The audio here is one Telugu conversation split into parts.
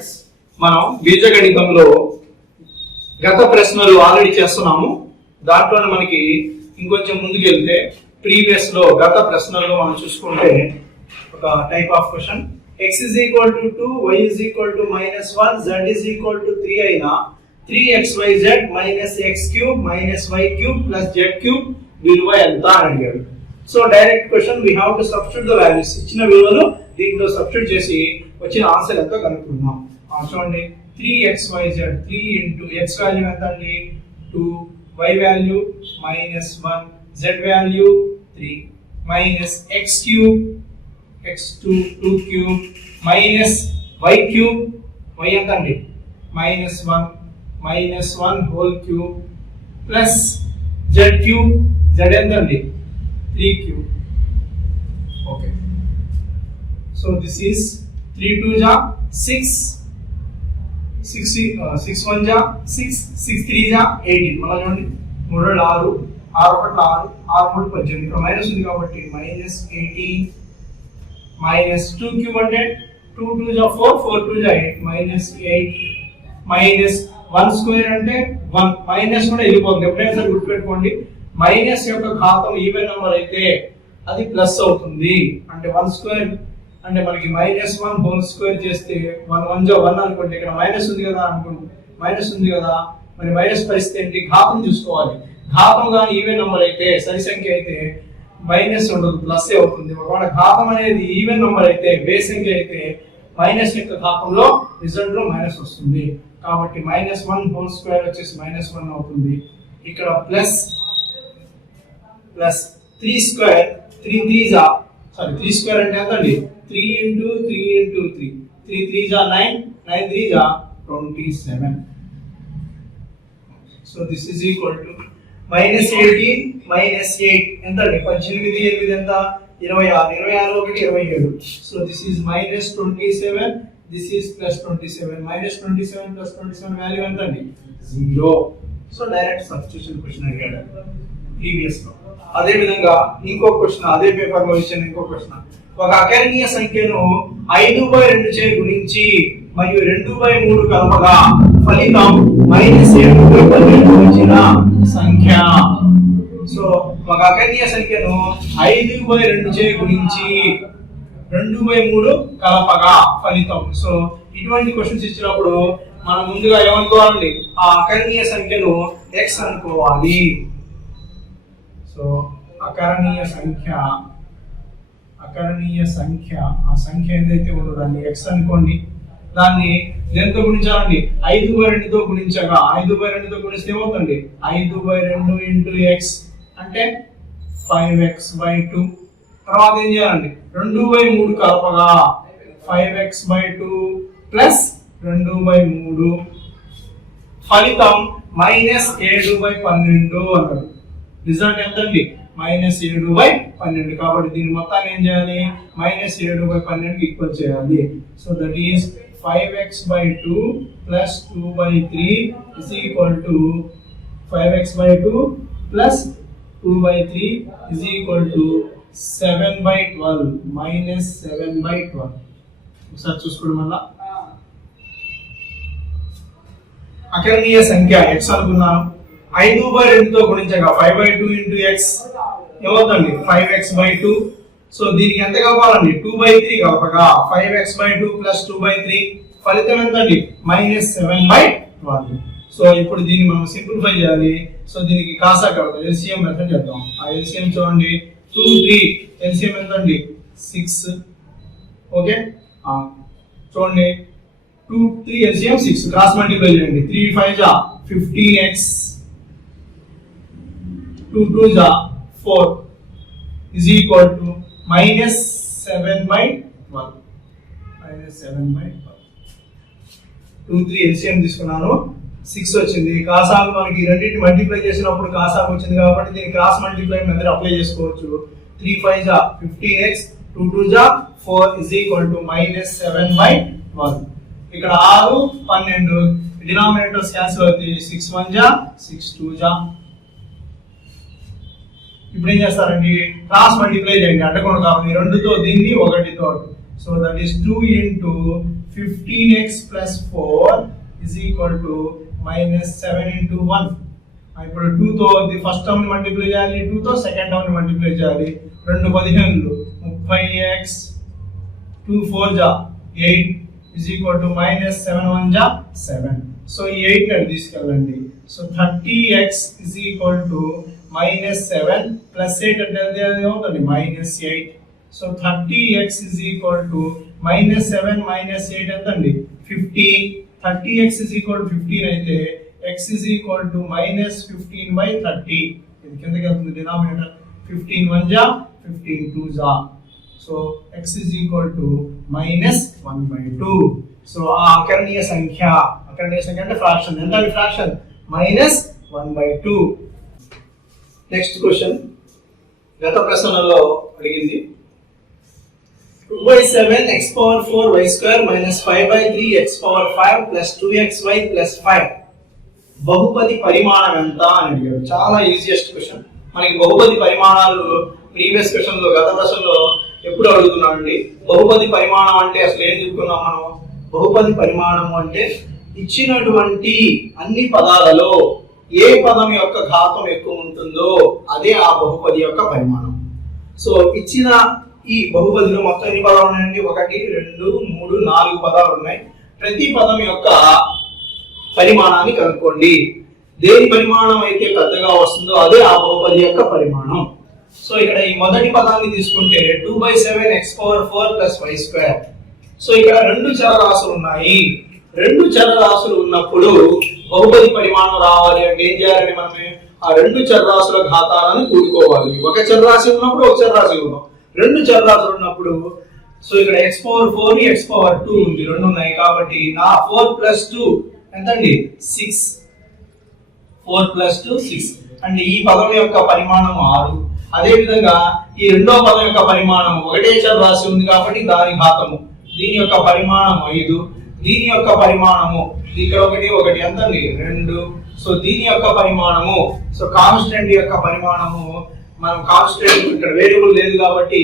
స్టూడెంట్స్, మనం బీజగణితంలో గత ప్రశ్నలు ఆల్రెడీ చేస్తున్నాము. దాంట్లో మనకి ఇంకొంచెం ముందుకు వెళ్తే ప్రీవియస్ లో గత ప్రశ్నల్లో మనం చూసుకుంటే ఒక type of question x is equal to 2, y is equal to -1, z is equal to 3 అయినా 3xyz minus x cube minus y cube plus z cube విలువ ఎంత అని అడిగాడు. So direct question we have to substitute the values. ఇచ్చిన విలువలు దీంట్లో సబ్స్టిట్యూట్ చేసి వచ్చిన ఆన్సర్ ఎంతో కనుక్కుందాం. చూడండి 3xyz 3 into x వాల్యూ ఎంత అండి 2, y value -1, z value 3 minus x cube x2 2 cube minus y cube y ఎంత అండి -1 whole cube plus z cube z ఎంత అండి 3 cube. okay, so this is 3 2 ja 6 6 1 ja 6 6 3 ja 18. మళ్ళీ చూడండి 3 6 6 1 6 6 3 18. ఇక్కడ మైనస్ ఉంది కాబట్టి -18 minus 2 cube అంటే 2 2 ja 4 4 2 ja 8 -8 minus 1 స్క్వేర్ అంటే 1 మైనస్ కూడా వెళ్ళిపోతుంది. ఎప్పుడైనా సరే గుర్తుపెట్టుకోండి, మైనస్ యొక్క ఘాతం ఈవెన్ నెంబర్ అయితే అది ప్లస్ అవుతుంది. అంటే 1 స్క్వేర్ అంటే మనకి -1 హోల్ స్క్వేర్ చేస్తే 1 1 ja 1 అనుకోండి. ఇక్కడ మైనస్ ఉంది కదా అనుకోండి, మైనస్ ఉంది కదా, మరి మైనస్ పరిస్థితి ఏంటి, ఘాతం చూసుకోవాలి. ఘాతం కానీ ఈవెన్ నెంబర్ అయితే సరి సంఖ్య అయితే మైనస్ ఉండదు, ప్లస్ అవుతుంది. ఒకవేళ ఘాతం అనేది ఈవెన్ నెంబర్ అయితే బేస్ సంఖ్య అయితే మైనస్ యొక్క ఘాతంలో రిజల్ట్ లో మైనస్ వస్తుంది. కాబట్టి -1 హోల్ స్క్వేర్ వచ్చేసి -1 అవుతుంది. ఇక్కడ ప్లస్ 3 స్క్వేర్ 3 స్క్వేర్ అంటే ఎంత అండి 3 into 3 into 3 3 3 ja 9 9 3 ja 27. so this is equal to -18 -8 ఎంత అండి 18 8 ఎంత 26 26 1 27. so this is -27, this is +27. -27 + 27 value ఎంత అండి 0. సో డైరెక్ట్ సబ్స్టిట్యూషన్ క్వశ్చన్ అడిగాడు ప్రీవియస్ లో. అదే విధంగా ఇంకో క్వశ్చన్ అదే పేపర్ లో ఇచ్చిన ఇంకో క్వశ్చన్, ఒక అకరణీయ సంఖ్యను 5/2 చే గుణించి మరియు 2/3 కలపగా ఫలితం -7/12 వచ్చిన సంఖ్య. సో ఒక అకరణీయ సంఖ్యను 5/2 చే గుణించి 2/3 కలపగా ఫలితం. సో ఇటువంటి క్వశ్చన్స్ ఇచ్చినప్పుడు మనం ముందుగా ఏమనుకోవాలండి, ఆ అకరణీయ సంఖ్యను x అనుకోవాలి. సో అకరణీయ సంఖ్య ఆ సంఖ్య ఏదైతే ఉందో దాన్ని x అనుకోండి. దాన్ని దేంతో గుణించాలండి 5/2తో గుణించగా 5/2తో గుణిస్తే ఏమవుతుంది 5/2 into x అంటే 5x/2. తర్వాత ఏం చేయాలండి 2/3 కలపగా 5x/2 ప్లస్ 2/3 ఫలితం -7/12 అన్నారు. రిజల్ట్ ఎంత అండి -7/12. కాబట్టి దీని మొత్తాన్ని ఏం చేయాలి -7/12 ఈక్వల్ చేయాలి. So that is 5x/2 plus 2/3 is equal to 5x/2 plus 2/3 is equal to 7/12 -7/12. ఒకసారి చూసుకోండి. మళ్ళా అకరణీయ సంఖ్య x అనుకున్నాను, 5/2తో గుణించగా 5/2 into x ఏమవుతుంది 5x/2. సో దీనికి ఎంత కావాలండి 2/3 కలపగా 5x/2 plus 2/3 ఫలితం ఎంత అండి -7/12. సో ఇప్పుడు దీన్ని మనం సింప్లిఫై చేయాలి. సో దీనికి కాసా కడతాం, ఎల్సిఎం మెథడ్ చేద్దాం. ఆ ఎల్సిఎం చూడండి 2 3 ఎల్సిఎం ఎంత అండి 6. ఓకే, చూడండి 2 3 ఎల్సిఎం 6 క్రాస్ మల్టిప్లై చేయండి. 3 5 ja 15x 2 2 ja 4 is equal to -7/12. 2 3 LCM తీసుకున్నాను, 6 వచ్చింది. కాసాకు మనకి రెండింటిని మల్టిప్లై చేసినప్పుడు కాసాకు వచ్చింది కాబట్టి దీన్ని క్రాస్ మల్టిప్లై మెథడ్ అప్లై చేసుకోవచ్చు. 3 5 ja 15x 2 2 ja 4 is equal to -7/12. ఇక్కడ 6 12 డినామినేటర్స్ క్యాన్సిల్ అవుతాయి. 6 1 ja 6 2 ja. ఇప్పుడు ఏం చేస్తారండి క్రాస్ మల్టిప్లై చేయండి, అడ్డగొండ కాబట్టి 2తో దీన్ని 1తో So that is 2 into 15x plus 4 is equal to minus 7 into 1. ఇప్పుడు 2 తో ది ఫస్ట్ టర్మ్ ని మల్టిప్లై చేయాలి, 2 తో సెకండ్ టర్మ్ ని మల్టిప్లై చేయాలి. 2 15లు 30x 2 4 జా 8 is equal to minus 7 1 జా 7. సో ఈ 8 ని తీసుకెళ్ళండి. So 30x is equal to minus 7 plus 8 అంటే అది అవుతుంది minus 8. So 30x is equal to minus 7 minus 8 ఎంత అండి 15. 30x is equal to 15 అయితే x is equal to minus 15 by 30. ఇది కిందకి వెళ్తుంది డినామినేటర్. 15 1 జా 15 2 జా. So x is equal to minus 1 by 2. So ఆ అకరణీయ సంఖ్య అంటే ఫ్రాక్షన్ ఎంత అది fraction minus 1 by 2. Next question గత ప్రశ్నలో అడిగింది 2/7 x power 4 y square minus 5/3 x power 5 plus 2xy plus 5 బహుపది పరిమాణం ఎంత అని అడిగారు. చాలా ఈజియెస్ట్ క్వశ్చన్. మనకి బహుపది పరిమాణాలు ప్రీవియస్ క్వశ్చన్ లో గత ప్రశ్నలో ఎప్పుడు అడుగుతున్నామండి. బహుపది పరిమాణం అంటే అసలు ఏం చెప్పుకున్నాం మనం? బహుపది పరిమాణం అంటే ఇచ్చినటువంటి అన్ని పదాలలో ఏ పదం యొక్క ఘాతం ఎక్కువ ఉంటుందో అదే ఆ బహుపది యొక్క పరిమాణం. సో ఇచ్చిన ఈ బహుపదిలో మొత్తం ఎన్ని పదాలు ఉన్నాయండి? 1 2 3 4 పదాలు ఉన్నాయి. ప్రతి పదం యొక్క పరిమాణాన్ని కనుక్కోండి. దేని పరిమాణం అయితే పెద్దగా వస్తుందో అదే ఆ బహుపది యొక్క పరిమాణం. సో ఇక్కడ ఈ మొదటి పదాన్ని తీసుకుంటే 2/7 x power 4 plus y square. So ఇక్కడ రెండు చరరాశులు ఉన్నాయి. రెండు చరరాశులు ఉన్నప్పుడు బహుపది పరిమాణం రావాలి అంటే ఏం చేయాలంటే మనమే ఆ రెండు చరరాశుల ఘాతాలను కూడుకోవాలి. ఒక చరరాశి ఉన్నప్పుడు ఒక చరరాశి ఉన్నాం, రెండు చరరాశులు ఉన్నప్పుడు సో ఇక్కడ x power 4 x power 2 ఉంది, రెండు ఉన్నాయి కాబట్టి నా 4 plus 2 ఎంతండి 6. 4 plus 2 6 అంటే ఈ పదం యొక్క పరిమాణం 6. అదే విధంగా ఈ రెండో పదం యొక్క పరిమాణం ఒకటే చరరాశి ఉంది కాబట్టి దాని ఘాతము, దీని యొక్క పరిమాణం 5, దీని యొక్క పరిమాణము ఇక్కడ 1 ఎంతండి 2. సో దీని యొక్క పరిమాణము సో కాన్స్టెంట్ యొక్క పరిమాణము మనం కాన్స్టెంట్ ఇక్కడ వేరియబుల్ లేదు కాబట్టి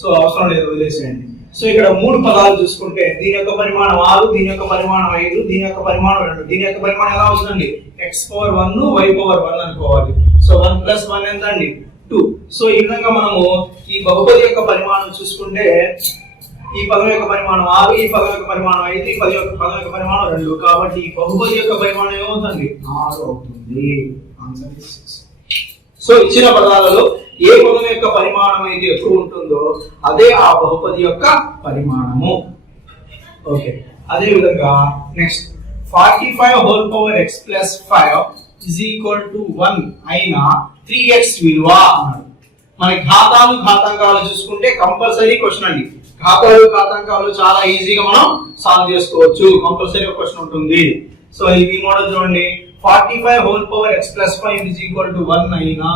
సో అవసరం లేదు, వదిలేసేయండి. సో ఇక్కడ మూడు పదాలు చూసుకుంటే దీని యొక్క పరిమాణం 6, దీని యొక్క పరిమాణం 5, దీని యొక్క పరిమాణం 2. దీని యొక్క పరిమాణం ఎలా వస్తుందండి x power 1 y power 1 అనుకోవాలి. సో 1 plus 1 ఎంత అండి 2. సో ఈ విధంగా మనము ఈ బహుపది యొక్క పరిమాణం చూసుకుంటే ఈ పదం యొక్క పరిమాణం 6, ఈ పదం యొక్క పరిమాణం 5, ఈ పదం యొక్క పరిమాణం 2 కాబట్టి ఈ బహుపది యొక్క పరిమాణం ఏమవుతుంది 6 అవుతుంది. Answer is 6. సో ఇచ్చిన పదాలలో ఏ పదం యొక్క పరిమాణం అయితే ఎక్కువ ఉంటుందో అదే ఆ బహుపది యొక్క పరిమాణము. ఓకే, అదే విధంగా next 45 whole power x plus 5 is equal to 1 అయినా 3x విలువ అన్నాడు. మన ఘాతాలు ఘాతాంకాలు చూసుకుంటే కంపల్సరీ క్వశ్చన్ అండి. ఘాతాలు ఘాతాంకాలు చాలా ఈజీగా మనం సాల్వ్ చేసుకోవచ్చు, కంపల్సరీ ఒక క్వశ్చన్ ఉంటుంది. సో ఇది మోడల్ చూడండి 45 whole power x plus 5 is equal to 1 అయినా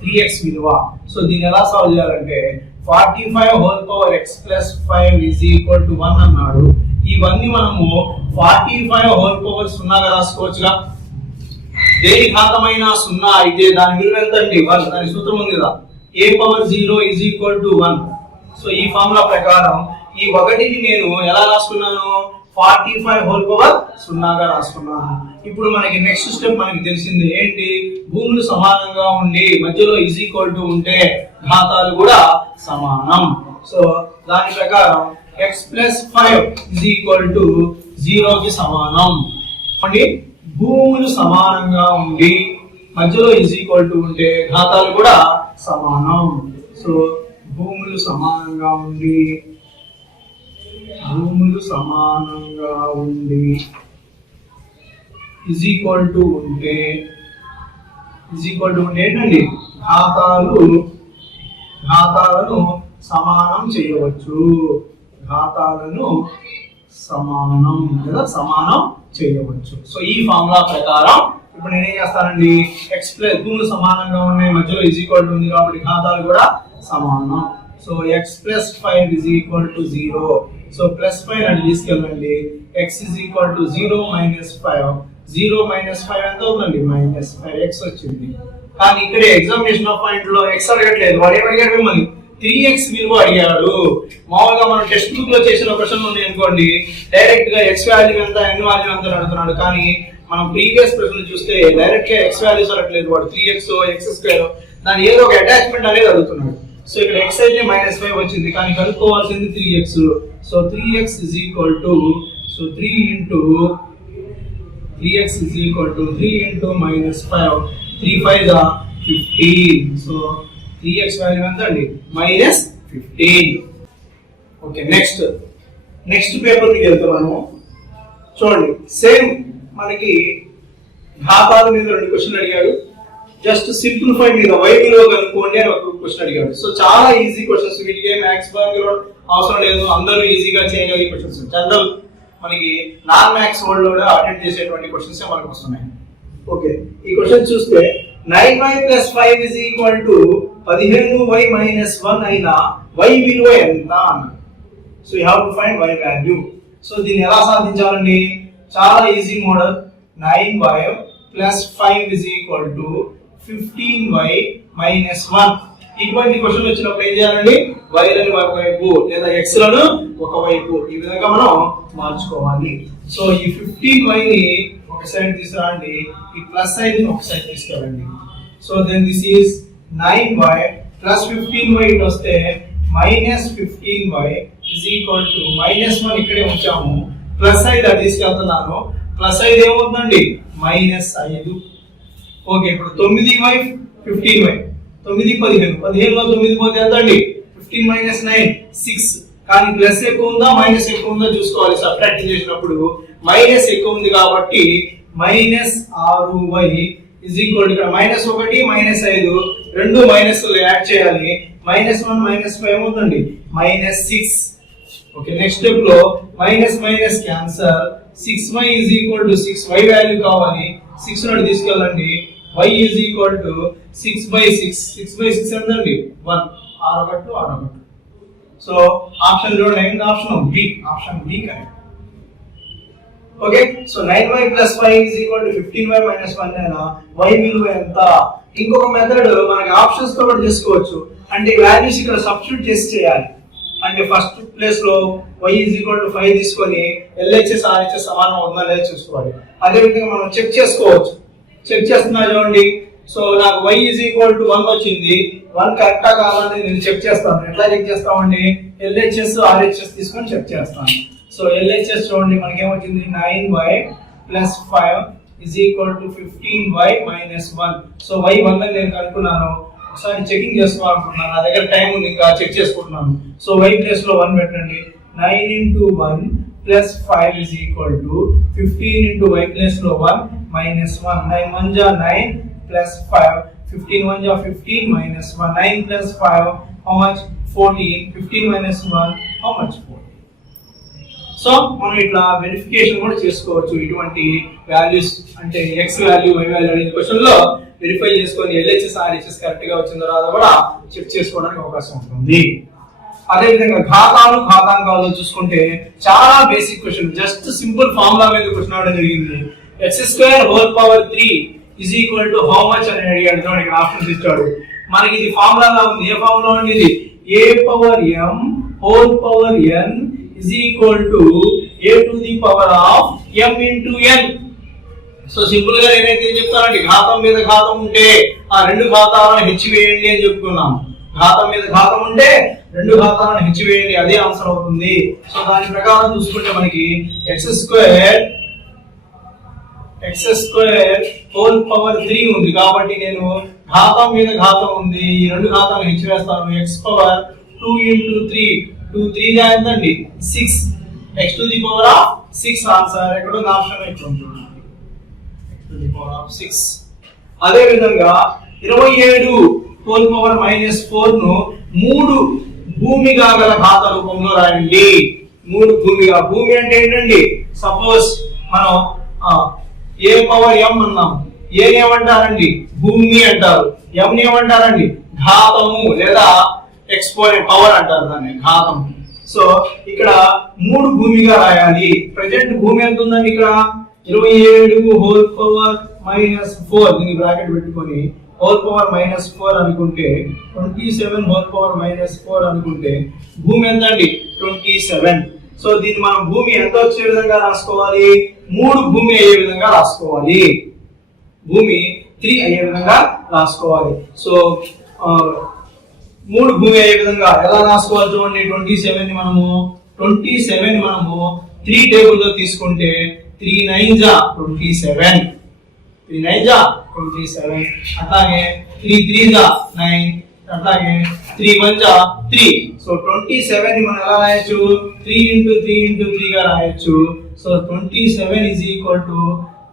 3x విలువ. సో దీన్ని ఎలా సాల్వ్ చేయాలంటే 45 whole power x plus 5 is equal to 1 అన్నాడు. ఇవన్నీ మనము 45 whole power 0 గా రాసుకోవచ్చుగా. దేని ఘాతమైన 0 అయితే దాని విలువ ఎంత అండి 1. దాని సూత్రం ఉంది కదా a power 0 is equal to 1. So ఈ ఫార్ములా ప్రకారం ఈ 1ని నేను ఎలా రాసుకున్నాను 45 whole power 0 గా రాసుకున్నాను. ఇప్పుడు మనకి నెక్స్ట్ స్టెప్ మనకి తెలిసింది ఏంటి, భూములు సమానంగా ఉండి మధ్యలో ఈజ్ ఈక్వల్ టు ఉంటే ఘాతాలు కూడా సమానం. సో దాని ప్రకారం x plus 5 is equal to 0 కి సమానం. అంటే భూములు సమానంగా ఉండి మధ్యలో ఈజ్ ఈక్వల్ టు ఉంటే ఘాతాలు కూడా సమానం. సో భూములు సమానంగా ఉండి ఈజ్ ఈక్వల్ టు ఉంటే ఏంటండి ఘాతాలను సమానం చేయవచ్చు. సమానం చేయవచ్చు. సో ఈ ఫార్ములా ప్రకారం ఇప్పుడు నేను ఏం చేస్తానండి x ప్లస్ భూములు సమానంగా ఉన్నాయి మధ్యలో ఈజ్ ఈక్వల్ టు ఉంది కాబట్టి ఘాతాలు కూడా సమానం. So x plus 5 is equal to 0. So plus 5 అని తీసుకెళ్ళండి. x is equal to 0 minus 5. 0 minus 5 ఎంత అవుతుందండి -5x వచ్చింది. కానీ ఇక్కడ ఎగ్జామినేషన్ ఆఫ్ పాయింట్ లో x అడగట్లేదు, వాడు ఏమడిగాడు మిమ్మల్ని 3x విలువ అడిగాడు. మామూలుగా మనం టెక్స్ట్ బుక్ లో చేసిన క్వశ్చన్ ఉన్నాయి అనుకోండి, డైరెక్ట్ గా x వాల్యూ ఎంత n వాల్యూ ఎంత అడుగుతున్నాడు. కానీ మనం ప్రీవియస్ ప్రశ్నలు చూస్తే డైరెక్ట్ గా x వాల్యూస్ అడగలేదు, వాడు 3x x2 దాని ఏదో ఒక అటాచ్మెంట్ అనేది అడుగుతున్నాడు. సో ఇక్కడ x అయితే -5 వచ్చింది, కానీ కనుక్కోవాల్సింది 3x. So 3x is equal to, so 3 into 3x is equal to 3 into -5, 3 5 are 15. So 3x value ఎంత అండి? -15. ఓకే, నెక్స్ట్ పేపర్ కి వెళ్తున్నాము. చూడండి, సేమ్ మనకి ఘాతాల మీద 2 క్వశ్చన్లు అడిగాడు. జస్ట్ సింప్లిఫై మీద y విలువ కనుక్కోండి అని ఒక క్వశ్చన్ అడిగాడు. సో చాలా ఈజీ క్వశ్చన్స్, వీటికి మ్యాథ్స్ అవసరం లేదు, అందరూ ఈజీగా చేయగలిగే క్వశ్చన్స్. జనరల్ మనకి నాన్ మ్యాథ్స్ వరల్డ్ కూడా అటెండ్ చేసేటువంటి క్వశ్చన్స్ మనకు వస్తున్నాయి. ఓకే, ఈ క్వశ్చన్ చూస్తే 9y + 5 is equal to 15y - 1 అయినా y విలువ ఎంత అన్నాడు. So you have to find y value. So దీన్ని ఎలా సాధించాలండి? చాలా easy model. 9y + 5 is equal to 15y - 1. ఇటువంటి క్వశ్చన్ వచ్చినప్పుడు ఏం చేయాలండి? y లను ఒకవైపు లేదా x లను ఒకవైపు ఈ విధంగా మనం మార్చుకోవాలి. సో ఈ 15y ని ఒక సైడ్ తీసుకురండి, ఈ ప్లస్ సైడ్ ని ఒక సైడ్ తీసుకురండి. So then this is 9y + 15y ఇటు వస్తే -15y is equal to -1 ఇక్కడే ఉంచాము, ప్లస్ సైడ్ అది తీసుకెళ్తున్నాను, ప్లస్ సైడ్ ఏమవుతుందండి? -5. ఓకే, ఇప్పుడు 9y 15y, 9 15, 15 లో 9 పోతే ఎంత అండి? 15 - 9 6. కానీ ప్లస్ ఎక్కువ ఉందా మైనస్ ఎక్కువ ఉందా చూసుకోవాలి. సబ్ట్రాక్ట్ చేసినప్పుడు మైనస్ ఎక్కువ ఉంది కాబట్టి -6y is equal to ఇక్కడ -1 -5 రెండు మైనస్లు యాడ్ చేయాలి. -1 -5 ఏమవుతుంది? -6. ఓకే, నెక్స్ట్ స్టెప్ లో minus cancel, 6y is equal to 6, y value కావాలి, 6 నుండి తీసుకెళ్ళండి. y is equal to 6/6, 6/6 ఎంతండి? 1. 6 1. సో ఆప్షన్ లో option B, option B correct. Okay, so 9y + 5 is equal to 15y - 1 అయినా y విలువ ఎంత? ఇంకొక మెథడ్ మనకి ఆప్షన్స్ తో కూడా చేసుకోవచ్చు. అంటే వాల్యూస్ ఇక్కడ సబ్స్టిట్యూట్ చేసి చేయాలి. అంటే ఫస్ట్ ప్లేస్ లో y is equal to 5 తీసుకొని LHS RHS సమానం అవుతుందా లేదా చూసుకోవాలి. అదే విధంగా మనం చెక్ చేసుకోవచ్చు. చెక్ చేస్తున్నా చూడండి. సో నాకు y is equal to 1 వచ్చింది, 1 కరెక్టా కావాలని నేను చెక్ చేస్తాను. ఎట్లా చెక్ చేస్తామండి? LHS RHS తీసుకొని చెక్ చేస్తాను. సో LHS చూడండి మనకి ఏమొచ్చింది? 9y + 5 is equal to 15y - 1. So y 1 అని నేను కనుక్కున్నాను. ఒకసారి చెకింగ్ చేసుకోవాలనుకుంటున్నాను, నా దగ్గర టైం ఉంది, ఇంకా చెక్ చేసుకుంటున్నాను. సో y ప్లేస్ లో 1 పెట్టండి. 9 × 1 + 5 is equal to 15 × y place లో 1 - 1. 9 1 = 9 + 5, 15 1 = 15 - 1. 9 + 5 how much? 14. 15 - 1 how much? 14. So మనం ఇట్లా వెరిఫికేషన్ కూడా చేసుకోవచ్చు. ఇటువంటి వాల్యూస్ అంటే x వాల్యూ y వాల్యూ అనే క్వశ్చన్ లో వెరిఫై చేసుకొని LHS RHS కరెక్ట్ గా వచ్చిన తర్వాత కూడా చెక్ చేసుకోవడానికి అవకాశం ఉంటుంది. అదే విధంగా ఘాతాంకాలు చూసుకుంటే చాలా basic question, just simple formula మీద క్వశ్చన్ అవ్వడం జరిగింది. x² is equal to how much అని అడిగాడు. చూడండి ఆప్షన్స్ ఇచ్చాడు. మనకి ఇది ఫార్ములా ఉంది. ఏ ఫార్ములా ఉంది ఇది? a⁴n is equal to a⁴m × n. So simple గా నేనైతే ఏం చెప్తానండి, ఘాతం మీద ఘాతం ఉంటే ఆ రెండు ఘాతాలను హెచ్చివేయండి అని చెప్పుకున్నాం. ఘాతం మీద ఘాతం ఉంటే రెండు ఘాతాలను హెచ్చివేయండి, అదే ఆన్సర్ అవుతుంది. సో దాని ప్రకారం చూసుకుంటే మనకి x²⁴ ఉంది కాబట్టి నేను ఘాతం మీద ఘాతం ఉంది, ఈ రెండు ఘాతాలను హెచ్చివేస్తాను. x⁴2 × 3, 2 3 ఎంతండి? 6. x⁴6 answer. ఎక్కడ ఉంది ఆప్షన్? ఇక్కడ ఉంటుంది, x⁴6. అదే విధంగా 27⁴ ను 3 భూమిగా గల ఘాత రూపంలో రాయండి. 3 భూమిగా. భూమి అంటే ఏంటండి? సపోజ్ మనం a⁴m అన్నాం. ఏ ఏమంటారండి? భూమి అంటారు. m ఏమంటారండి? ఘాతము లేదా ఎక్స్పోనెంట్ పవర్ అంటారు దాన్ని, ఘాతం. సో ఇక్కడ 3 భూమిగా రాయాలి. ప్రెజెంట్ భూమి ఎంత ఉందండి? ఇక్కడ 27⁴ దీన్ని బ్రాకెట్ పెట్టుకొని హోల్ పవర్ -4 అనుకుంటే 27 హోల్ పవర్ -4 అనుకుంటే భూమి ఎంత అండి 27. సో దీన్ని మనం భూమి ఎంత వచ్చే విధంగా రాసుకోవాలి, 3 భూమి అయ్యే విధంగా రాసుకోవాలి, భూమి 3 అయ్యే విధంగా రాసుకోవాలి. సో 3 భూమి అయ్యే విధంగా ఎలా రాసుకోవాలి చూడండి. 27 ని మనము 3 టేబుల్ లో తీసుకుంటే 3 9 జా 27, 3 9 జా 27, అట్లాగే 3 3 జా 9, అట్లాగే 3 1 జా 3. సో 27 ని మనం ఎలా రాయొచ్చు, 3 into 3 into 3 గా రాయొచ్చు. So 27 is equal to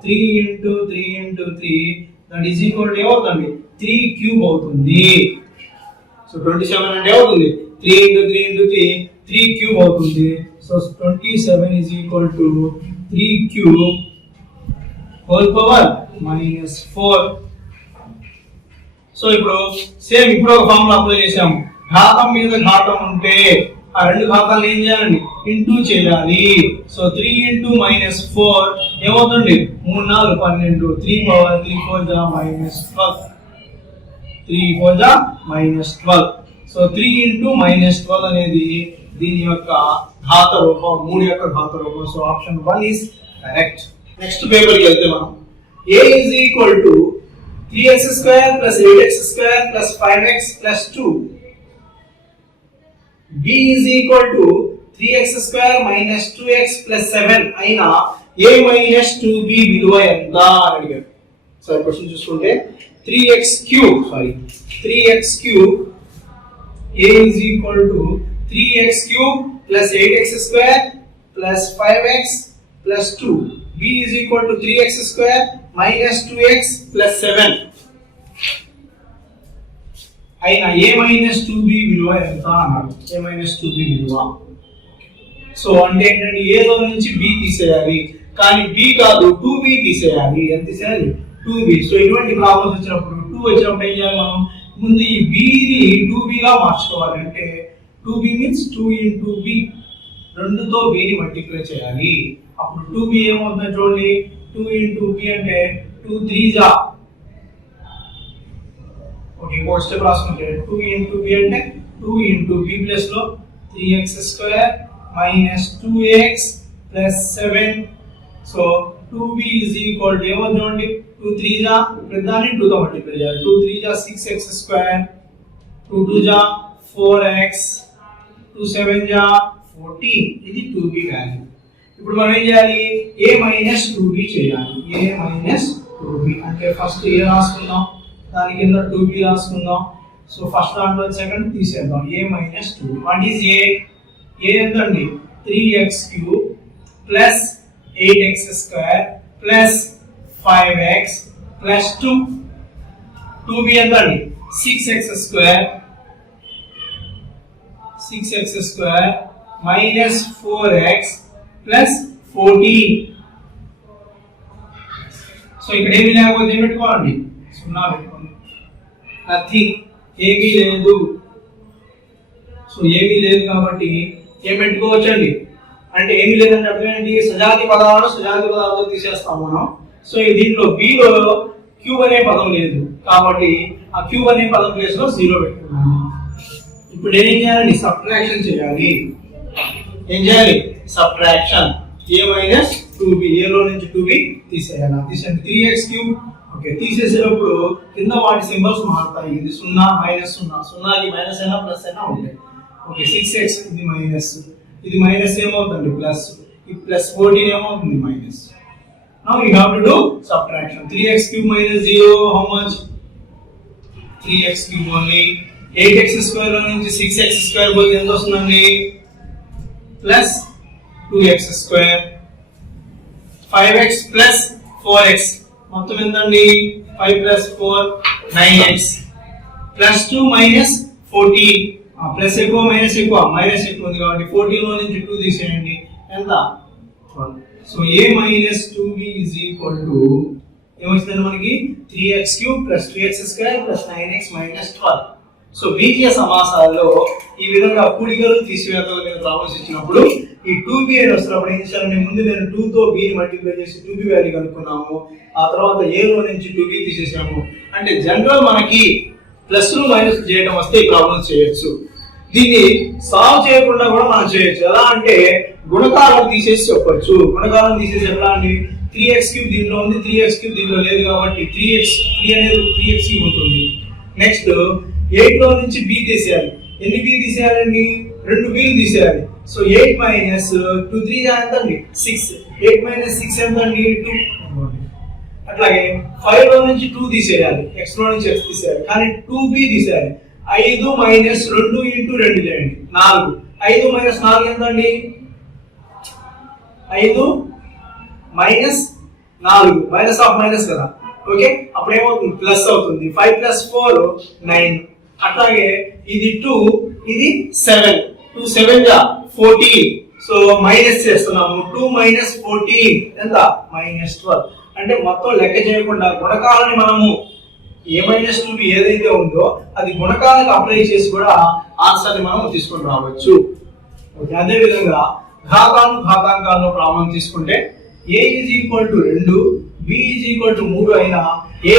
3 into 3 into 3, that is equal to ఏమవుతుంది 3 క్యూబ్ అవుతుంది. సో 27 అంటే ఏమవుతుంది 3 into 3 into 3, 3 క్యూబ్ అవుతుంది. So 27 is equal to 3 cube whole power -4. So ఇప్పుడు సేమ్ ఇప్పుడు ఒక ఫార్ములా అప్లై చేసాము. ఘాతం మీద ఘాతం ఉంటే ఆ రెండు ఘాతాలను ఏం చేయాలండి, ఇంటూ చేయాలి. సో 3 into -4 ఏమవుతుంది 3 4 12, 3 power 3 4 జా -12, 3 4 జా -12. సో 3 into -12 అనేది దీని యొక్క ఘాత రూపం, 3 యొక్క ఘాత రూపం. So option 1 is correct. Next paper కి వెళ్తే మనం a is equal to 3x square plus 8x square plus 5x plus 2, b is equal to 3x square minus 2x plus 7 అయినా a minus 2b విలువ ఎంత అని అడిగారు. సో క్వశ్చన్ చూసుకుంటే 3x cube a is equal to 3x cube plus 8x square plus 5x plus 2, b is equal to 3x square minus 2x plus 7 అయినా a minus 2b విలువ ఎంత అన్నారు. a minus 2b విలువ. సో అంటే ఏంటంటే a లో నుంచి b తీసేయాలి, కానీ b కాదు 2b తీసేయాలి. ఎంత తీసేయాలి 2b. సో ఇటువంటి ప్రాబ్లమ్స్ వచ్చినప్పుడు 2 వచ్చినప్పుడు ఏం చేయాలి మనం, ముందు ఈ b ని 2b గా మార్చుకోవాలి. అంటే 2b మీన్స్ 2 into b, 2తో b ని మల్టిప్లై చేయాలి. అప్పుడు 2b ఏమవుతుంది చూడండి, 2 into b అంటే 2 3 జా. ఓకే, ఇంకో స్టెప్ రాసుకుంటే 2 into b అంటే 2 into b ప్లస్ లో 3x square minus 2x plus 7. So 2b is equal to ఏమో చూడండి 2 3 జా, ప్రతిదాన్ని 2 తో మల్టిప్లై చేయాలి. 2 3 జా 6x square, 2 2 జా 4x, 2 7 జా 14. ఇది 2b వాల్యూ. ఇప్పుడు మనం ఏం చేయాలి, a minus 2b చేయాలి. a minus 2b అంటే ఫస్ట్ a రాసుకుందాం, దాని కింద 2b రాసుకుందాం. సో ఫస్ట్ దాంట్లో సెకండ్ తీసేద్దాం. a minus 2b. What is a? a ఎంతండి 3x cube plus 8x square plus 5x plus 2. 2b ఎంతండి 6x square minus 4x plus 14. So ఇక్కడ ఏమీ లేకపోతే ఏం పెట్టుకోవాలండి, 0 పెట్టుకోండి. నథింగ్, ఏమీ లేదు. సో ఏమీ లేదు కాబట్టి ఏం పెట్టుకోవచ్చండి, అంటే ఏమీ లేదంటే అర్థం ఏంటి, సజాతి పదాలతో తీసేస్తాం మనం. సో దీంట్లో b లో క్యూబ్ అనే పదం లేదు కాబట్టి ఆ క్యూబ్ అనే పదం ప్లేస్ లో 0 పెట్టుకున్నాము. ఇప్పుడు ఏం చేయాలండి, సబ్ట్రాక్షన్ చేయాలి. ఏం చేయాలి, subtraction. a minus 2b, a లో నుంచి 2b తీసేయాలి. తీసేయండి 3x క్యూబ్. ఓకే, తీసేసేటప్పుడు కింద వాటి సింబల్స్ మారుతాయి. ఇది 0 -0, 0కి మైనస్ అయినా ప్లస్ అయినా ఉంటాయి. ఓకే, 6x ఇది మైనస్, ఇది మైనస్ ఏమవుతుంది ప్లస్, ఈ ప్లస్ 14 ఏమవుతుంది minus. Now you have to do subtraction. 3x cube minus 0 how much, 3x cube only. 8x square లో నుంచి 6x స్క్వేర్ పోతే ఎంత వస్తుందండి, plus 2x square. 5x plus 4x మొత్తం ఎంతండి, 5 plus 4 9x plus 2 minus 14. Plus ఎక్కువ మైనస్ ఎక్కువ ఉంది కాబట్టి 14 లో నుంచి 2 తీసేయండి, ఎంత 12. So a minus 2b is equal to ఏమొచ్చిందండి మనకి 3x cube plus 2x square plus 9x minus 12. So బీజీయ సమాసాల్లో ఈ విధంగా కూడికలు తీసివేతల మీద ప్రాబ్లమ్స్ ఇచ్చినప్పుడు ఈ 2b అని వస్తున్నప్పుడు ఏం చేయాలంటే ముందు నేను 2 తో b ని మల్టిప్లై చేసి 2b వాల్యూ కనుక్కున్నాము. ఆ తర్వాత a లో నుంచి 2b తీసేసాము. అంటే జనరల్ మనకి ప్లస్ మైనస్ చేయడం వస్తే ఈ ప్రాబ్లమ్స్ చేయొచ్చు. దీన్ని సాల్వ్ చేయకుండా కూడా మనం చేయొచ్చు. ఎలా అంటే గుణకారం తీసేసి చెప్పొచ్చు. గుణకారం తీసేసి ఎలా అంటే 3x³ దీనిలో ఉంది, 3x³ దీనిలో లేదు కాబట్టి 3 అనేది 3x³ ఉంటుంది. నెక్స్ట్ 8 లో నుంచి b తీసేయాలి. ఎన్ని b తీసేయాలండి? 2 bలు తీసేయాలి. సో 8 మైనస్ 2 3 ఎంతండి? 6. 8 మైనస్ 6 ఎంతండి? 2. అట్లాగే 5 లో నుంచి 2 తీసేయాలి. x లో నుంచి x తీసేయాలి. కానీ 2b తీసేయాలి. 5 మైనస్ 2 ఇంటూ 2 చేయండి 4. 5 మైనస్ 4 ఎంతండి? 5 మైనస్ 4 మైనస్ ఆఫ్ మైనస్ కదా. ఓకే, అప్పుడు ఏమవుతుంది? ప్లస్ అవుతుంది. 5 ప్లస్ 4 9. అట్లాగే ఇది 2 ఇది 7. 2 7 జా 14. సో మైనస్ చేస్తున్నాము. 2 మైనస్ 14 ఎంత? మైనస్ 12. అంటే మొత్తం లెక్క చేయకుండా గుణకాలని మనము a మైనస్ 2b ఏదైతే ఉందో అది గుణకాలకు అప్లై చేసి కూడా ఆన్సర్ ని మనం తీసుకొని రావచ్చు. ఓకే, అదే విధంగా ఘాతాంకాల్లో ప్రాబ్లం తీసుకుంటే a is equal to 2 b is equal to 3 అయినా a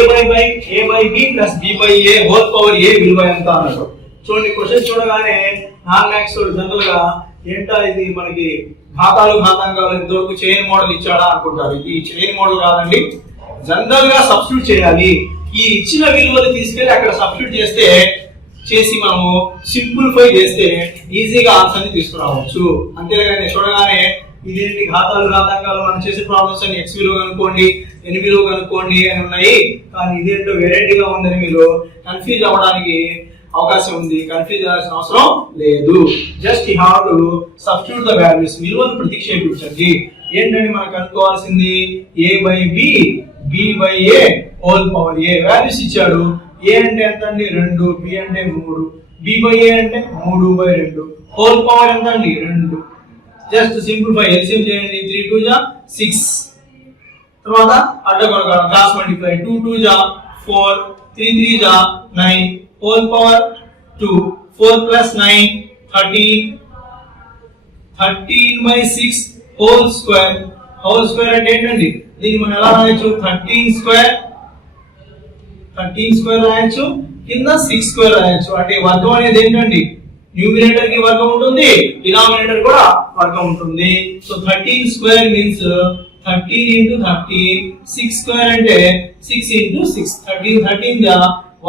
by b plus b by a whole power a విలువ ఎంత అన్నట్టు. చూడండి, క్వశ్చన్ చూడగానే నాన్ మ్యాథ్స్ జనరల్ గా ఏంటా ఇది మనకి ఘాతాంకాలు ఇంతవరకు చైన్ మోడల్ ఇచ్చాడా అనుకుంటారు. ఇది చైన్ మోడల్ కాదండి. జనరల్ గా సబ్స్టిట్యూట్ చేయాలి. ఈ ఇచ్చిన విలువలు తీసుకెళ్లి అక్కడ సబ్స్టిట్యూట్ చేసి మనము సింప్లిఫై చేస్తే ఈజీగా ఆన్సర్ ని తీసుకురావచ్చు. అంతేగాని చూడగానే ఇదేంటి ఘాతాంకాలు మనం చేసే ప్రాబ్లమ్స్ అని x విలువ కనుక్కోండి, n విలువ కనుక్కోండి అని ఉన్నాయి. కానీ ఇదేంటో వెరైటీగా ఉందని మీరు కన్ఫ్యూజ్ అవ్వడానికి అవకాశం ఉంది. కన్ఫ్యూజ్ అవ్వాల్సిన అవసరం లేదు. Just you have to substitute the values. విలువను ప్రతిక్షేపించండి. ఏంటంటే మనకు కనుక్కోవాల్సింది a by b, b by a whole power a. Values ఇచ్చాడు. a అంటే ఎంత అండి? 2. b అంటే 3. b by a అంటే 3 by 2. హోల్ పవర్ ఎంత అండి? 2. జస్ట్ సింప్లిఫై, ఎల్సిఎం చేయండి. 3 2 జా 6. తర్వాత అడ్డగొనగలం క్రాస్ మల్టిప్లై. 2 2 జా 4, 3 3 జా 9. Whole power 2. 4 plus 9 13. 13 by 6 whole square. Whole square అంటే ఏంటండి? దీన్ని మనం ఎలా రాయొచ్చు? 13 స్క్వేర్ రాయొచ్చు, కింద 6 స్క్వేర్ రాయొచ్చు. అంటే వర్గం అనేది ఏంటండి? న్యూమినేటర్ కి వర్గం ఉంటుంది, డినామినేటర్ కూడా వర్గం ఉంటుంది. So 13 square means 13 into 13. 6 square అంటే 6 into 6. 13 జా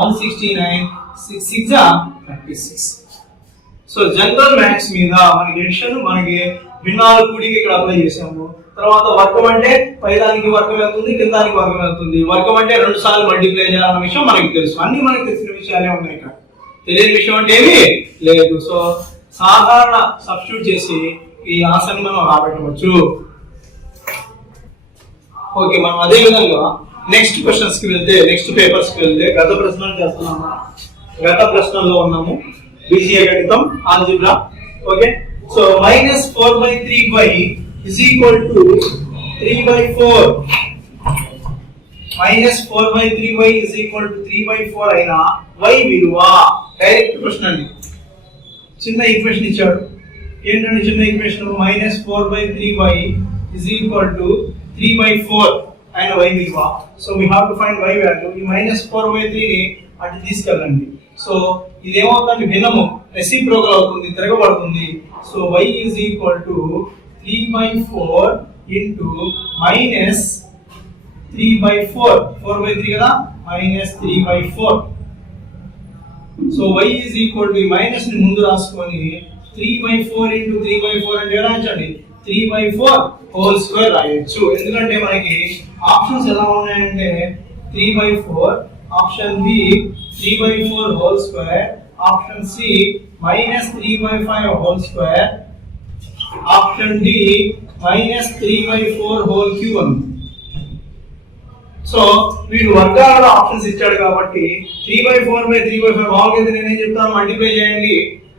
169. 6 జా 36. సో జనరల్ మ్యాథ్స్ మీద మనకి ఎడిషన్, మనకి భిన్నాల కూడిక ఇక్కడ అప్లై చేసాము. తర్వాత వర్గం అంటే పైదానికి వర్గం వెళ్తుంది, కిందానికి వర్గం వెళ్తుంది. వర్గం అంటే 2 సార్లు మల్టిప్లై చేయాలన్న విషయం మనకి తెలుసు. అన్ని మనకి తెలిసిన విషయాలే ఉన్నాయి. ఇక్కడ తెలియని విషయం అంటే ఏమీ లేదు. సో సాధారణ సబ్స్టిట్యూట్ చేసి ఈ ఆన్సర్ ని మనం రాబట్టవచ్చు. ఓకే, మనం అదే విధంగా నెక్స్ట్ క్వశ్చన్స్ కి వెళ్తే, నెక్స్ట్ పేపర్స్ కి వెళ్తే గత ప్రశ్నలు చేస్తున్నాము. గత ప్రశ్నల్లో ఉన్నాము. బీసీఏ గణితం algebra. Okay, so -4/3y is equal to 3/4. -4/3y is equal to 3/4 అయినా y విలువ. డైరెక్ట్ క్వశ్చన్ అండి. చిన్న ఈక్వేషన్ ఇచ్చాడు. ఏంటంటే చిన్న equation -4/3y is equal to 3/4 అయిన y విలువ. So we have to find y value. ఈ -4/3 ని అటు తీసుకెళ్ళండి. సో ఇది ఏమవుతుంది? భిన్నము, రెసిప్రోకల్ అవుతుంది, తిరగబడుతుంది. So y is equal to 3/4 into -3/4. 4/3 కదా, -3/4. So y is equal to minus ని ముందు రాసుకొని 3/4 into 3/4 అంటే రాయించండి. 3/4 హోల్ స్క్వేర్ రాయొచ్చు. ఎందుకంటే మనకి ఆప్షన్స్ ఎలా ఉన్నాయంటే 3/4, option B 3/4 whole square, option C -3/5 whole square, option D -3/4 whole cube అని. సో వీడు వర్గాలలో ఆప్షన్స్ ఇచ్చాడు కాబట్టి 3/4/3/5 మామూలుగా నేనేం చెప్తాను? మల్టిప్లై చేయండి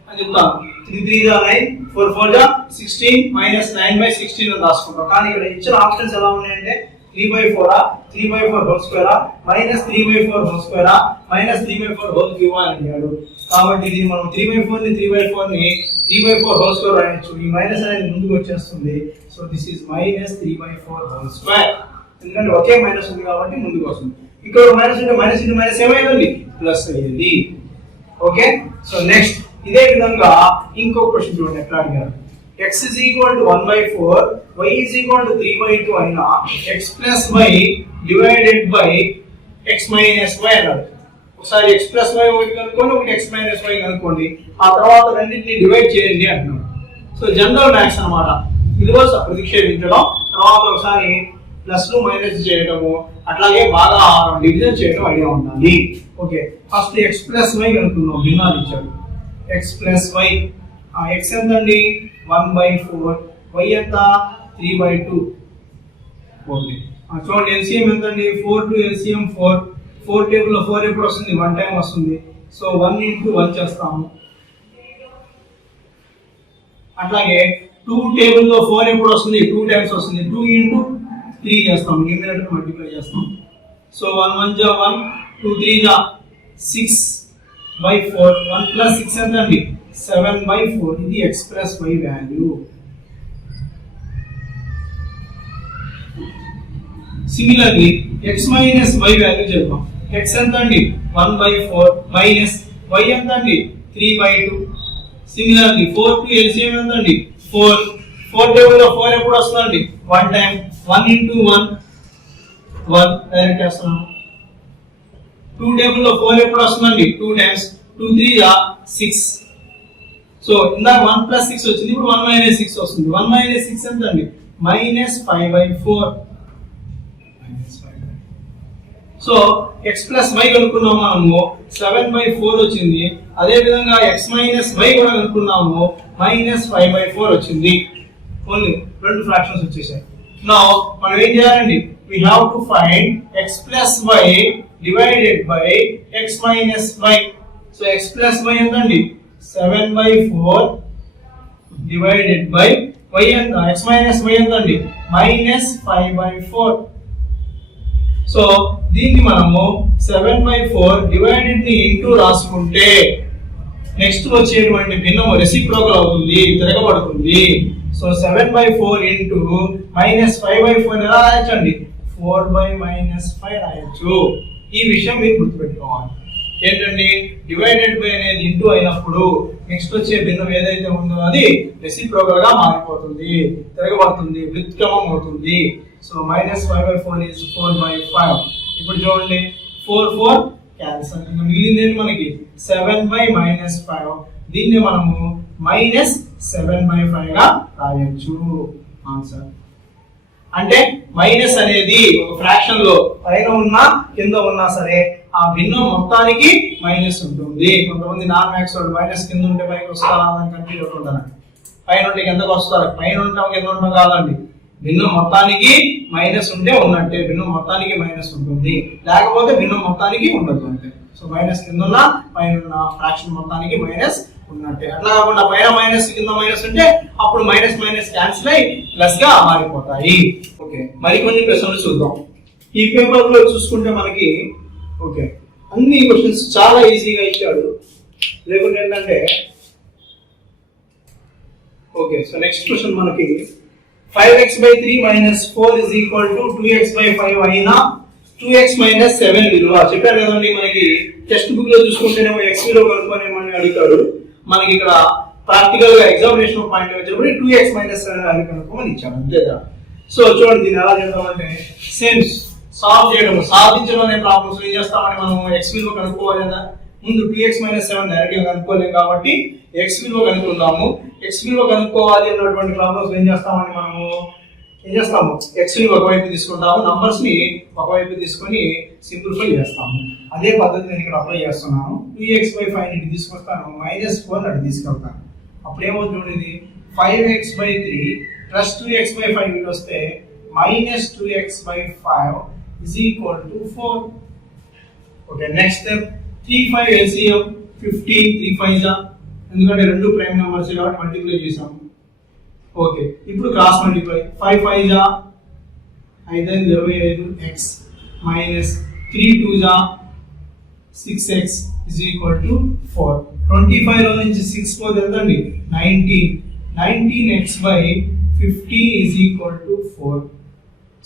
అని చెప్తాను. 3 3 జా 9, 4 4 జా 16, -9/16 అని రాసుకుంటాం. కానీ ఇక్కడ ఇచ్చిన ఆప్షన్స్ ఎలా ఉన్నాయంటే 3/4 3/4 whole square -3/4 whole square -3/4 whole cube అని అడిగాడు. కాబట్టి ఇది మనం 3/4 ని 3/4 హోల్ స్క్వేర్ రాయొచ్చు. ఈ మైనస్ అనేది ముందుకు వచ్చేస్తుంది. So this is -3/4 whole square. ఎందుకంటే ఒకే మైనస్ ఉంది కాబట్టి ముందుకు వస్తుంది. ఇక్కడ మైనస్ ఉంటే మైనస్ ఇంటూ మైనస్ ఏమైందండి ప్లస్ అయ్యేది. ఓకే, సో నెక్స్ట్ ఇదే విధంగా ఇంకో క్వశ్చన్ చూడండి ఎట్లా అడిగారు. x is equal to 1/4 y is equal to 3/2 అయినా x plus y divided by x minus y అన్నాడు. ఒకసారి x plus y ఒకటి కనుక్కోండి, ఒకటి x minus y కనుక్కోండి, ఆ తర్వాత రెండింటిని డివైడ్ చేయండి అంటున్నాడు. సో జనరల్ మ్యాథ్స్ అన్నమాట. విలువ ప్రతిక్షేపించడం, తర్వాత ఒకసారి ప్లస్ మైనస్ చేయడము, అట్లాగే బాగా డివిజన్ చేయడం ఐడియా ఉండాలి. Okay, first x plus y కనుక్కున్నాం. భిన్నాలు ఇచ్చాడు. x plus y x ఎంత అండి 1/4, y ఎంత 3/2. ఓకే, చూడండి LCM ఎంత అండి 4 to LCM 4 టేబుల్ లో 4 ఎప్పుడు వస్తుంది 1 టైం వస్తుంది. సో 1 into 1 చేస్తాము. అట్లాగే 2 టేబుల్ లో 4 ఎప్పుడు వస్తుంది 2 టైమ్స్ వస్తుంది. 2 into 3 చేస్తాం, న్యూమరేటర్ మల్టిప్లై చేస్తాం. సో 1 1 జా 1, 2 3 జా 6/4, 1 plus 6 ఎంత అండి 7/4. ఇది x plus y value. Similarly x minus y value చెప్తాం. x ఎంత అండి 1/4 మైనస్ y ఎంత అండి 3/2. సిమిలర్లీ 4 టు LCM ఎంత అండి 4 టేబుల్ లో 4 ఎప్పుడు వస్తుందండి 1 టైం. 1 into 1 డైరెక్ట్ చేస్తున్నాం. 2 టేబుల్ లో 4 ఎప్పుడు వస్తుందండి 2 టైమ్స్. 2 3 జా 6. సో ఇందాక 1 plus 6 వచ్చింది, ఇప్పుడు 1 minus 6 వస్తుంది. 1 minus 6 ఎంత అండి -5/4. సో x plus y కనుక్కున్నాము మనము 7/4 వచ్చింది. అదే విధంగా x minus y కూడా కనుక్కున్నాము -5/4 వచ్చింది. ఓన్లీ రెండు ఫ్రాక్షన్స్ వచ్చేసాయి. నౌ మనం ఏం చేయాలండి, we have to find x plus y divided by x minus y. So x plus y ఎంత అండి 7/4 divided by y ఎంత x minus y ఎంత అండి -5/4. సో దీన్ని మనము 7/4 డివైడెడ్ ని ఇంటూ రాసుకుంటే నెక్స్ట్ వచ్చేటువంటి భిన్నము రెసిప్రోకల్ అవుతుంది, తిరగబడుతుంది. సో 7/4 ఇంటూ -5/4 ఎలా రాయొచ్చండి 4/-5 రాయొచ్చు. ఈ విషయం మీరు గుర్తుపెట్టుకోవాలి. ఏంటండి డివైడెడ్ బై అనేది ఇంటూ అయినప్పుడు నెక్స్ట్ వచ్చే భిన్నం ఏదైతే ఉందో అది రెసిప్రోకల్ గా మారిపోతుంది, తిరగబడుతుంది, వ్యుత్క్రమం అవుతుంది. So -5/4 is 4/5. ఇప్పుడు చూడండి 4 క్యాన్సల్. మిగిలింది మనకి 7/-5. దీన్ని మనము -7/5 గా రాయొచ్చు ఆన్సర్. అంటే మైనస్ అనేది ఒక ఫ్రాక్షన్ లో పైన ఉన్నా కింద ఉన్నా సరే ఆ భిన్నం మొత్తానికి మైనస్ ఉంటుంది. కొంతమంది నాన్ మ్యాథ్స్ వాళ్ళు మైనస్ కింద ఉంటే పైకి వస్తారా అని కన్ఫ్యూజ్ అవుతుంటారు. పైన ఉంటే కిందకు వస్తారు, పైన ఉంటాం కింద ఉంటాం కాదండి. భిన్నం మొత్తానికి మైనస్ ఉంటే ఉన్నట్టే, భిన్నం మొత్తానికి మైనస్ ఉంటుంది, లేకపోతే భిన్నం మొత్తానికి ఉండదు అంతే. సో మైనస్ కింద ఉన్న పైన ఉన్న ఫ్రాక్షన్ మొత్తానికి మైనస్ ఉన్నట్టే. అట్లా కాకుండా పైన మైనస్ కింద మైనస్ ఉంటే అప్పుడు మైనస్ మైనస్ క్యాన్సిల్ అయ్యి ప్లస్ గా మారిపోతాయి. ఓకే, మరికొన్ని ప్రశ్నలు చూద్దాం. ఈ పేపర్ లో చూసుకుంటే మనకి ఓకే అన్ని క్వశ్చన్స్ చాలా ఈజీగా ఇచ్చాడు. లేకుంటే ఏంటంటే ఓకే, సో నెక్స్ట్ క్వశ్చన్ మనకి 5x/3 - 4 = 2x/5 అయినా 2x - 7 విలువ చెప్పారు కదండి. మనకి టెక్స్ట్ బుక్ లో చూసుకుంటేనేమో x విలువ కనుక్కోనేమని అడుగుతారు. మనకి ఇక్కడ ప్రాక్టికల్ గా ఎగ్జామినేషన్ పాయింట్ వచ్చేప్పుడు 2x - 7 వాల్యూ కనుక్కోమని ఇచ్చాము అంతేగా. సో చూడండి దీన్ని ఎలా చేద్దామంటే సేమ్ సాల్వ్ చేయడం, సాధించడం అనే ప్రాబ్లమ్స్ ఏం చేస్తామని మనం x విలువ కనుక్కోవాలి కదా. ముందు 2x - 7 డైరెక్ట్ గా కనుక్కోలేం కాబట్టి x విలువ కనుక్కుందాము. x విలువ కనుక్కోవాలి అన్నటువంటి ప్రాబ్లమ్స్ ఏం చేస్తామని మనము x విలువ ఒకవైపు తీసుకుంటాము, నంబర్స్ ని ఒకవైపు తీసుకొని సింప్లిఫై చేస్తాము. అదే పద్ధతి నేను ఇక్కడ అప్లై చేస్తున్నాను. 2x/5 ని తీసుకొస్తాను, -4 అటు తీసుకెళ్తాను. అప్పుడు ఏమవుతుంది చూడండి 5x/3 + 2x/5 ఇటు వస్తే -2x/5 = 4. Okay, next step 3 5 LCM 15 3 5 జా, ఎందుకంటే రెండు ప్రైమ్ నంబర్స్ కాబట్టి మల్టిప్లై చేసాము. ఓకే, ఇప్పుడు క్రాస్ మల్టిప్లై 5 5 జా 5 25x minus 3 2 जा 6x is equal to 4. 25 లో నుంచి 6 పోతే ఎంతండి 19x by 50 is equal to 4.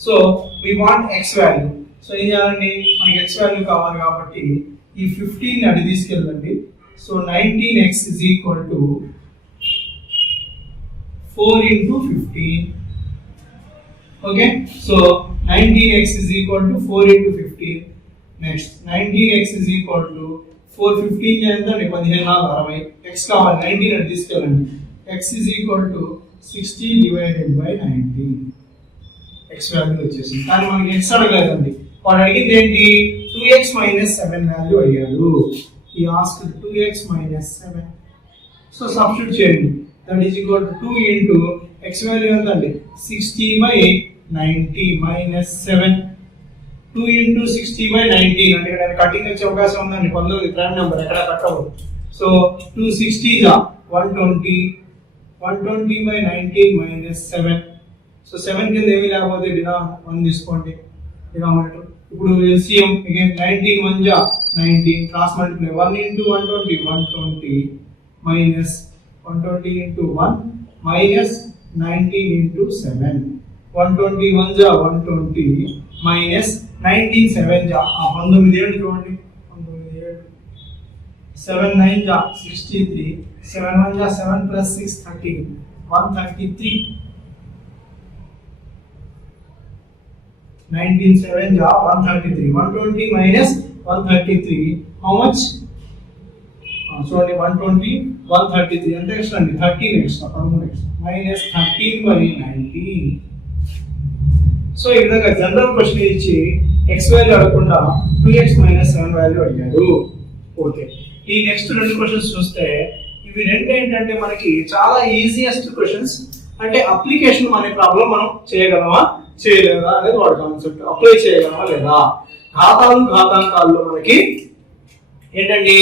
So we want x value. So ఏం చేయాలండి, మనకి x value కావాలి కాబట్టి ఈ 15 ని అటు తీసుకెళ్ళండి. So 19x is equal to 4 into 15. Okay, so 19x is equal to 4 into 15. Next 19x is equal to 4 15 ఎంత 15 60. x కావాలి 19 అటు తీసుకెళ్ళండి. x is equal to 60 divided by 19. x value వచ్చేసింది. కానీ మనకి x అడగలేదండి, వాడు అడిగింది ఏంటి 2x minus 7 వాల్యూ అడిగాడు. he asked 2x minus 7. So substitute చేయండి. that is equal to 2 into x value ఎంత అండి 60 by 90 minus 7. 2 into 60 by 19 అంటే ఇక్కడ కటింగ్ వచ్చే అవకాశం ఉందండి. 19 ప్రైమ్ నెంబర్ ఎక్కడ కట్టవు. సో 260 जा 120 120 by 19 minus 7. సో 7 కింద ఏమీ లేకపోతే డినా 1 తీసుకోండి డినామినేటర్. ఇప్పుడు LCM అగైన్ 19 1 जा 19 cross multiply 1 into 120 120 minus 120 into 1 minus 19 into 7. 120 1 जा 120 minus 19 7 जा 19 ఏడు చూడండి 19 ఏడు 7 9 जा 63 7 1 जा 7 plus 6 13 133 19 7 जा 133 120 minus 133 how much చూడండి 120 133 ఎంత ఎక్స్ట్రా అండి 13 extra 13 extra minus 13 by 19. So ఈ విధంగా జనరల్ క్వశ్చన్ ఇచ్చి x వాల్యూ అడగకుండా 2x minus 7 వాల్యూ అడిగాడు. ఓకే, ఈ నెక్స్ట్ రెండు క్వశ్చన్స్ చూస్తే ఇవి రెండు ఏంటంటే మనకి చాలా ఈజియెస్ట్ క్వశ్చన్స్. అంటే అప్లికేషన్ అనే ప్రాబ్లం మనం చేయగలమా చేయలేదా అనేది వాడి కాన్సెప్ట్. అప్లై చేయగలమా లేదా, ఘాతాంకాల్లో మనకి ఏంటండి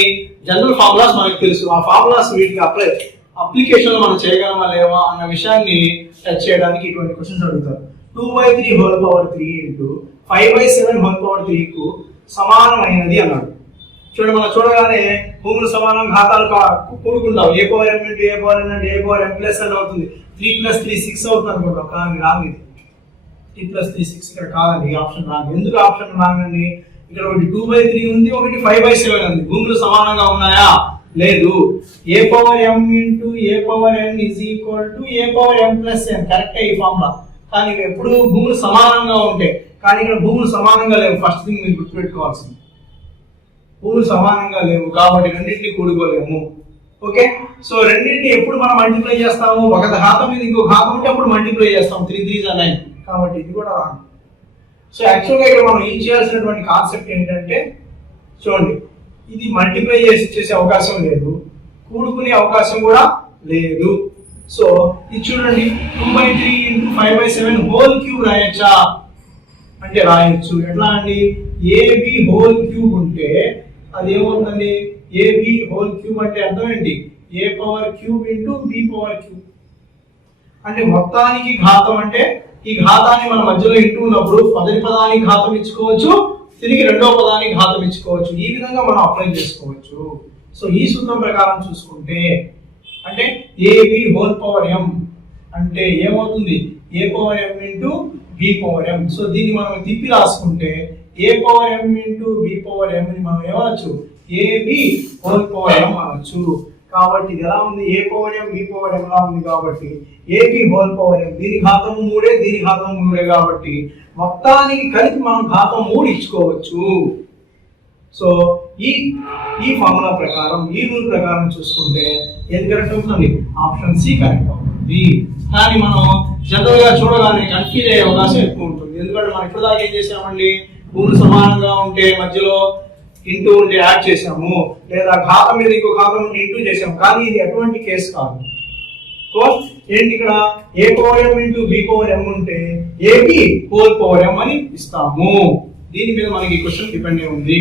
జనరల్ ఫార్ములాస్ మనకు తెలుసు. ఆ ఫార్ములాస్ వీటికి అప్లికేషన్ మనం చేయగలమా లేవా అన్న విషయాన్ని టచ్ చేయడానికి ఇటువంటి క్వశ్చన్స్ అడుగుతారు. 2/3 whole power 3 into 5/7 whole power 3 కు సమానమైనది అన్నాడు. చూడండి, మనం చూడగానే భూములు సమానం ఘాతాలు కూడుకుంటాం. ఏ power m into a power n అంటే ఏ పవర్ m ప్లస్ n అవుతుంది. 3 + 3 6 అవుతుంది అనుకుంటాం. కానీ రాంగ్ ఇది. 3 + 3 6 ఇక్కడ కాదండి, ఈ ఆప్షన్ రాంగ్. ఎందుకు ఆప్షన్ రాంగ్ అండి? ఇక్కడ ఒకటి 2/3 ఉంది, ఒకటి 5/7 ఉంది. భూములు సమానంగా ఉన్నాయా? లేదు. A power m into a power n is equal to a power m plus n కరెక్టే ఈ ఫార్ములా. కానీ ఎప్పుడు భూములు సమానంగా ఉంటాయి, కానీ ఇక్కడ భూములు సమానంగా లేవు. ఫస్ట్ థింగ్ మీరు గుర్తుపెట్టుకోవాల్సింది, భూములు సమానంగా లేవు కాబట్టి రెండింటిని కూడుకోలేము. ఓకే, సో రెండింటిని ఎప్పుడు మనం మల్టిప్లై చేస్తాము? ఒక ఘాతం మీద ఇంకో ఘాతం ఉంటే అప్పుడు మల్టిప్లై చేస్తాం. 3 3 9 కాబట్టి ఇది కూడా రాంగ్. సో యాక్చువల్గా ఇక్కడ మనం ఏం చేయాల్సినటువంటి కాన్సెప్ట్ ఏంటంటే, చూడండి, ఇది మల్టిప్లై చేసే అవకాశం లేదు, కూడుకునే అవకాశం కూడా లేదు. సో ఇది చూడండి, 2/3 ఇంటూ 5/7 హోల్ క్యూబ్ రాయొచ్చా అంటే రాయొచ్చు. ఎట్లా అండి? ఏబి హోల్ క్యూబ్ ఉంటే అది ఏమవుతుంది? ఏబి హోల్ క్యూబ్ అంటే అర్థం ఏంటి? A power cube into b power cube. అంటే మొత్తానికి ఘాతం అంటే ఈ ఘాతాన్ని మన మధ్యలో ఇంటూ ఉన్నప్పుడు మొదటి పదానికి ఘాతం ఇచ్చుకోవచ్చు, తిరిగి రెండో పదానికి ఘాతం ఇచ్చుకోవచ్చు. ఈ విధంగా మనం అప్లై చేసుకోవచ్చు. సో ఈ సూత్రం ప్రకారం చూసుకుంటే అంటే ఏబి హోల్ పవర్ m అంటే ఏమవుతుంది? A power m into b power m. So దీన్ని మనం తిప్పి రాసుకుంటే a power m into b power m ని మనం ఏమనొచ్చు? ఏబి హోల్ పవర్ m అనొచ్చు. కాబట్టి ఇది ఎలా ఉంది? A power m b power m లా ఉంది కాబట్టి ఏబి హోల్ పవర్ m. దీని ఘాతం 3, దీని ఘాతం 3 కాబట్టి మొత్తానికి కలిపి మనం ఘాతం 3 ఇచ్చుకోవచ్చు. సో ఈ ఫార్ములా ప్రకారం, ఈ రూల్ ప్రకారం చూసుకుంటే ఏది కరెక్ట్ అవుతుంది? ఆప్షన్ సి కరెక్ట్ అవుతుంది. కానీ మనం జనరల్ గా చూడగానే కన్ఫ్యూజ్ అయ్యే అవకాశం ఎక్కువ ఉంటుంది. ఎందుకంటే మనం ఇప్పుడు దాకా ఏం చేసామండి? భూములు సమానంగా ఉంటే మధ్యలో ఇంటూ ఉంటే యాడ్ చేసాము, లేదా ఘాతం మీద ఇంకో ఘాతం ఉంటే ఇంటూ చేసాము. కానీ ఇది ఎటువంటి కేసు కాదు. ఏంటి ఇక్కడ? A power m into b power m ఉంటే ఏబి హోల్ పవర్ m అని ఇస్తాము. దీని మీద మనకి క్వశ్చన్ డిపెండ్ అయి ఉంది.